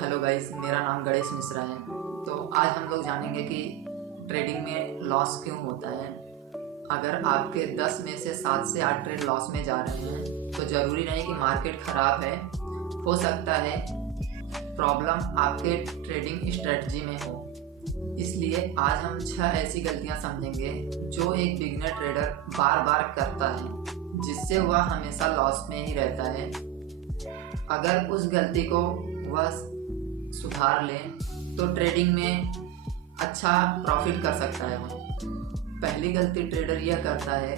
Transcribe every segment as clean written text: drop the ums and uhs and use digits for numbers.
Hello guys, मेरा नाम गणेश मिश्रा है। तो आज हम लोग जानेंगे कि ट्रेडिंग में लॉस क्यों होता है। अगर आपके 10 में से 7 से 8 ट्रेड लॉस में जा रहे हैं तो ज़रूरी नहीं कि मार्केट ख़राब है। हो सकता है प्रॉब्लम आपके ट्रेडिंग स्ट्रेटजी में हो। इसलिए आज हम 6 ऐसी गलतियां समझेंगे जो एक बिगिनर ट्रेडर बार बार करता है, जिससे वह हमेशा लॉस में ही रहता है। अगर उस गलती को वह सुधार ले तो ट्रेडिंग में अच्छा प्रॉफिट कर सकता है वो। पहली गलती ट्रेडर यह करता है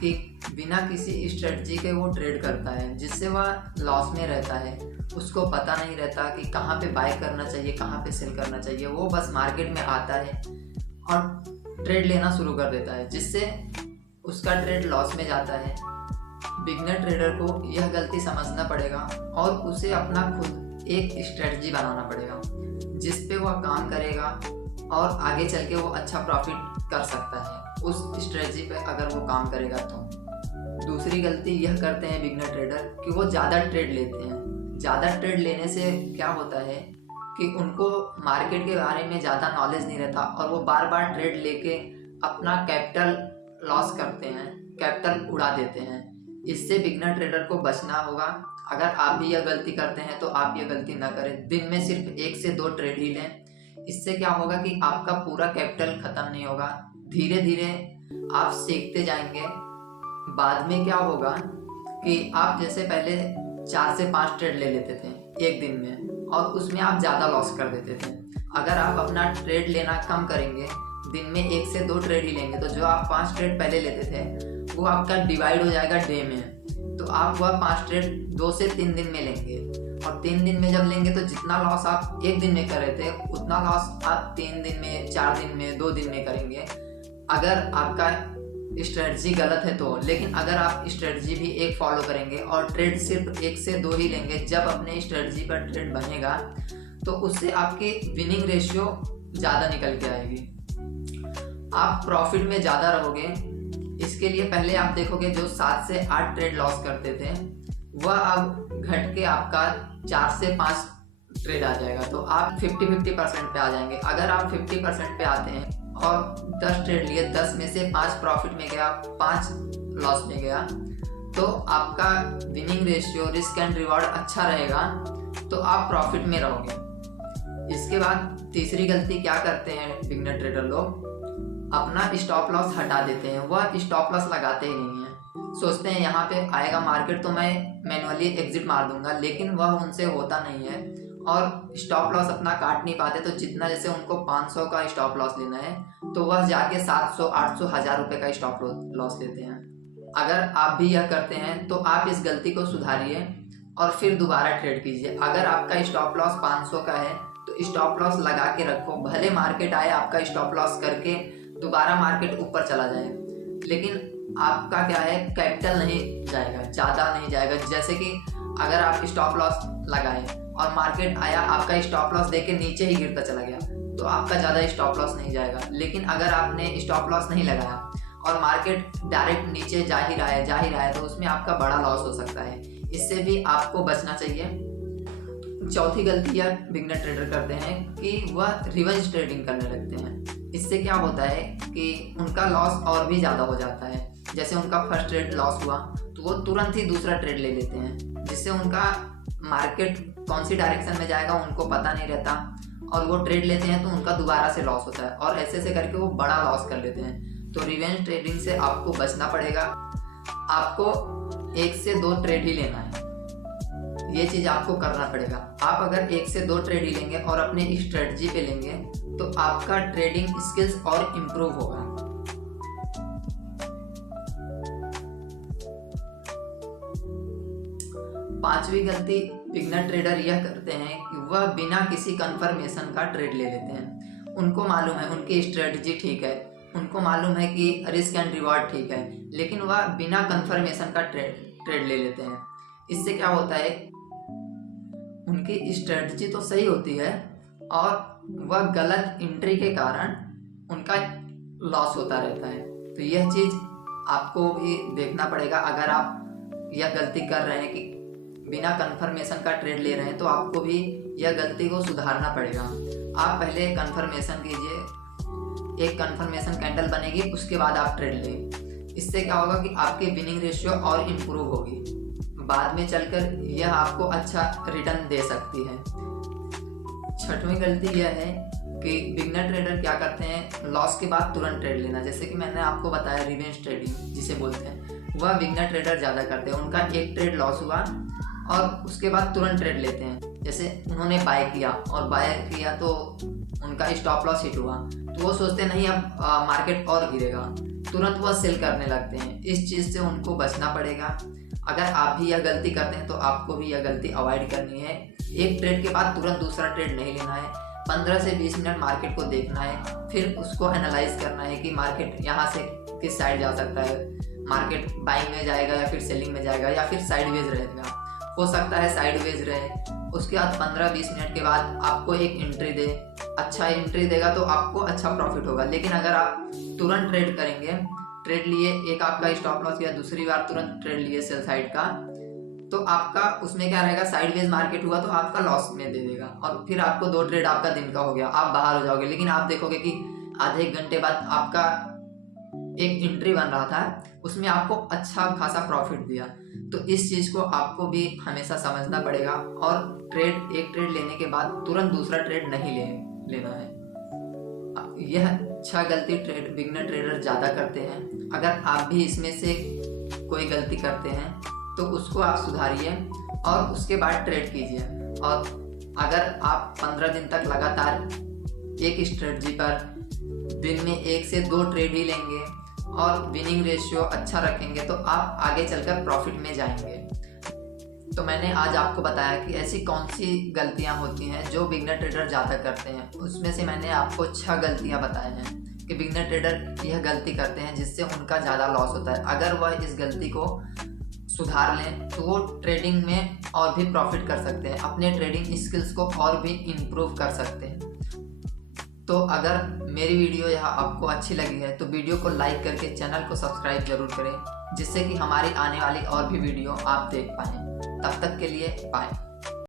कि बिना किसी स्ट्रेटजी के वो ट्रेड करता है, जिससे वह लॉस में रहता है। उसको पता नहीं रहता कि कहाँ पे बाय करना चाहिए, कहाँ पे सेल करना चाहिए। वो बस मार्केट में आता है और ट्रेड लेना शुरू कर देता है, जिससे उसका ट्रेड लॉस में जाता है। बिगनर ट्रेडर को यह गलती समझना पड़ेगा और उसे अपना खुद एक स्ट्रेटजी बनाना पड़ेगा, जिस पे वह काम करेगा और आगे चल के वो अच्छा प्रॉफिट कर सकता है उस स्ट्रेटजी पे अगर वो काम करेगा तो। दूसरी गलती यह करते हैं बिगनर ट्रेडर कि वो ज़्यादा ट्रेड लेते हैं। ज़्यादा ट्रेड लेने से क्या होता है कि उनको मार्केट के बारे में ज़्यादा नॉलेज नहीं रहता और वो बार बार ट्रेड लेके अपना कैपिटल लॉस करते हैं, कैपिटल उड़ा देते हैं। इससे बिगनर ट्रेडर को बचना होगा। अगर आप भी यह गलती करते हैं तो आप यह गलती ना करें। दिन में सिर्फ 1 से 2 ट्रेड ही लें। इससे क्या होगा कि आपका पूरा कैपिटल खत्म नहीं होगा। धीरे धीरे आप सीखते जाएंगे। बाद में क्या होगा कि आप जैसे पहले 4 से 5 ट्रेड ले लेते थे एक दिन में और उसमें आप ज़्यादा लॉस कर देते थे। अगर आप अपना ट्रेड लेना कम करेंगे, दिन में 1 से 2 ट्रेड ही लेंगे, तो जो आप 5 ट्रेड पहले लेते थे वो आपका डिवाइड हो जाएगा डे में। तो आप वह 5 ट्रेड 2 से 3 दिन में लेंगे और 3 दिन में जब लेंगे तो जितना लॉस आप एक दिन में कर रहे थे उतना लॉस आप 3 दिन में, 4 दिन में, 2 दिन में करेंगे, अगर आपका स्ट्रेटजी गलत है तो। लेकिन अगर आप स्ट्रेटजी भी एक फॉलो करेंगे और ट्रेड सिर्फ 1 से 2 ही लेंगे, जब अपने स्ट्रेटजी पर ट्रेड बनेगा तो उससे आपकी विनिंग रेशियो ज़्यादा निकल के आएगी, आप प्रॉफिट में ज़्यादा रहोगे। इसके लिए पहले आप देखोगे जो 7 से 8 ट्रेड लॉस करते थे वह अब घट के आपका 4 से 5 ट्रेड आ जाएगा। तो आप 50-50% पे आ जाएंगे। अगर आप 50% पे आते हैं और 10 ट्रेड लिए, 10 में से 5 प्रॉफिट में गया, 5 लॉस में गया, तो आपका winning ratio, risk and reward अच्छा रहेगा, तो आप प्रॉफिट में रहोगे। इसके बाद तीसरी गलती क्या करते हैं बिगनर ट्रेडर लोग, अपना स्टॉप लॉस हटा देते हैं। वह स्टॉप लॉस लगाते ही नहीं है। सोचते हैं यहाँ पे आएगा मार्केट तो मैं मैनुअली एग्जिट मार दूंगा, लेकिन वह उनसे होता नहीं है और स्टॉप लॉस अपना काट नहीं पाते। तो जितना जैसे उनको 500 का स्टॉप लॉस लेना है तो वह जाके 700, 800, 1000 रुपये का स्टॉप लॉस लेते हैं। अगर आप भी यह करते हैं तो आप इस गलती को सुधारिए और फिर दोबारा ट्रेड कीजिए। अगर आपका स्टॉप लॉस 500 का है तो स्टॉप लॉस लगा के रखो, भले मार्केट आए आपका स्टॉप लॉस करके दोबारा मार्केट ऊपर चला जाए, लेकिन आपका क्या है, कैपिटल नहीं जाएगा, ज़्यादा नहीं जाएगा। जैसे कि अगर आप स्टॉप लॉस लगाए और मार्केट आया, आपका स्टॉप लॉस देके नीचे ही गिरता चला गया, तो आपका ज़्यादा स्टॉप लॉस नहीं जाएगा। लेकिन अगर आपने स्टॉप लॉस नहीं लगाया और मार्केट डायरेक्ट नीचे जा ही रहा है तो उसमें आपका बड़ा लॉस हो सकता है। इससे भी आपको बचना चाहिए। चौथी गलती यह बिगनर ट्रेडर करते हैं कि वह रिवर्स ट्रेडिंग करने लगते हैं। इससे क्या होता है कि उनका लॉस और भी ज़्यादा हो जाता है। जैसे उनका फर्स्ट ट्रेड लॉस हुआ तो वो तुरंत ही दूसरा ट्रेड ले लेते हैं, जिससे उनका मार्केट कौन सी डायरेक्शन में जाएगा उनको पता नहीं रहता और वो ट्रेड लेते हैं तो उनका दोबारा से लॉस होता है और ऐसे करके वो बड़ा लॉस कर लेते हैं। तो रिवेंज ट्रेडिंग से आपको बचना पड़ेगा। आपको 1 से 2 ट्रेड ही लेना है, ये चीज़ आपको करना पड़ेगा। आप अगर 1 से 2 ट्रेड ही लेंगे और अपने स्ट्रेटजी पे लेंगे तो आपका ट्रेडिंग स्किल्स और इम्प्रूव होगा। पांचवी गलती बिगनर ट्रेडर यह करते हैं कि वह बिना किसी कंफर्मेशन का ट्रेड ले लेते हैं। उनको मालूम है उनकी स्ट्रेटजी ठीक है, उनको मालूम है कि रिस्क एंड रिवॉर्ड ठीक है, लेकिन वह बिना कंफर्मेशन का ट्रेड ले लेते हैं। इससे क्या होता है, उनकी स्ट्रेटजी तो सही होती है और वह गलत एंट्री के कारण उनका लॉस होता रहता है। तो यह चीज़ आपको भी देखना पड़ेगा। अगर आप यह गलती कर रहे हैं कि बिना कंफर्मेशन का ट्रेड ले रहे हैं तो आपको भी यह गलती को सुधारना पड़ेगा। आप पहले कंफर्मेशन कीजिए, एक कंफर्मेशन कैंडल बनेगी, उसके बाद आप ट्रेड लें। इससे क्या होगा कि आपकी विनिंग रेशियो और इम्प्रूव होगी, बाद में चलकर यह आपको अच्छा रिटर्न दे सकती है। छठवीं गलती यह है कि बिगनर ट्रेडर क्या करते हैं, लॉस के बाद तुरंत ट्रेड लेना। जैसे कि मैंने आपको बताया रिवेंज ट्रेडिंग जिसे बोलते हैं, वह बिगनर ट्रेडर ज़्यादा करते हैं। उनका एक ट्रेड लॉस हुआ और उसके बाद तुरंत ट्रेड लेते हैं। जैसे उन्होंने बाय किया और बाय किया तो उनका स्टॉप लॉस हिट हुआ, तो वो सोचते नहीं अब मार्केट और गिरेगा, तुरंत वह सेल करने लगते हैं। इस चीज़ से उनको बचना पड़ेगा। अगर आप भी यह गलती करते हैं तो आपको भी यह गलती अवॉइड करनी है। एक ट्रेड के बाद तुरंत दूसरा ट्रेड नहीं लेना है। 15 से 20 मिनट मार्केट को देखना है, फिर उसको एनालाइज करना है कि मार्केट यहाँ से किस साइड जा सकता है। मार्केट बाइंग में जाएगा या फिर सेलिंग में जाएगा या फिर साइडवेज रहेगा। हो सकता है साइडवेज रहे। उसके बाद 15-20 मिनट के बाद आपको एक एंट्री दे, अच्छा एंट्री देगा तो आपको अच्छा प्रॉफिट होगा। लेकिन अगर आप तुरंत ट्रेड करेंगे, ट्रेड लिए, एक आपका स्टॉप लॉस किया, दूसरी बार तुरंत ट्रेड लिए सेल साइड का, तो आपका उसमें क्या रहेगा, साइडवेज मार्केट हुआ तो आपका लॉस में दे देगा और फिर आपको 2 ट्रेड आपका दिन का हो गया, आप बाहर हो जाओगे। लेकिन आप देखोगे कि आधे एक घंटे बाद आपका एक एंट्री बन रहा था, उसमें आपको अच्छा खासा प्रॉफिट दिया। तो इस चीज़ को आपको भी हमेशा समझना पड़ेगा और एक ट्रेड लेने के बाद तुरंत दूसरा ट्रेड नहीं लेना है। यह अच्छा गलती बिगनर ट्रेडर ज़्यादा करते हैं। अगर आप भी इसमें से कोई गलती करते हैं तो उसको आप सुधारिए और उसके बाद ट्रेड कीजिए। और अगर आप 15 दिन तक लगातार एक स्ट्रेटजी पर दिन में 1 से 2 ट्रेड ही लेंगे और विनिंग रेशियो अच्छा रखेंगे तो आप आगे चलकर प्रॉफिट में जाएंगे। तो मैंने आज आपको बताया कि ऐसी कौन सी गलतियां होती हैं जो बिगनर ट्रेडर ज़्यादा करते हैं। उसमें से मैंने आपको 6 गलतियां बताए हैं कि बिगनर ट्रेडर यह गलती करते हैं जिससे उनका ज़्यादा लॉस होता है। अगर वह इस गलती को सुधार लें तो वो ट्रेडिंग में और भी प्रॉफिट कर सकते हैं, अपने ट्रेडिंग स्किल्स को और भी इम्प्रूव कर सकते हैं। तो अगर मेरी वीडियो यह आपको अच्छी लगी है तो वीडियो को लाइक करके चैनल को सब्सक्राइब जरूर करें, जिससे कि हमारी आने वाली और भी वीडियो आप देख पाएँ। तब तक के लिए बाय।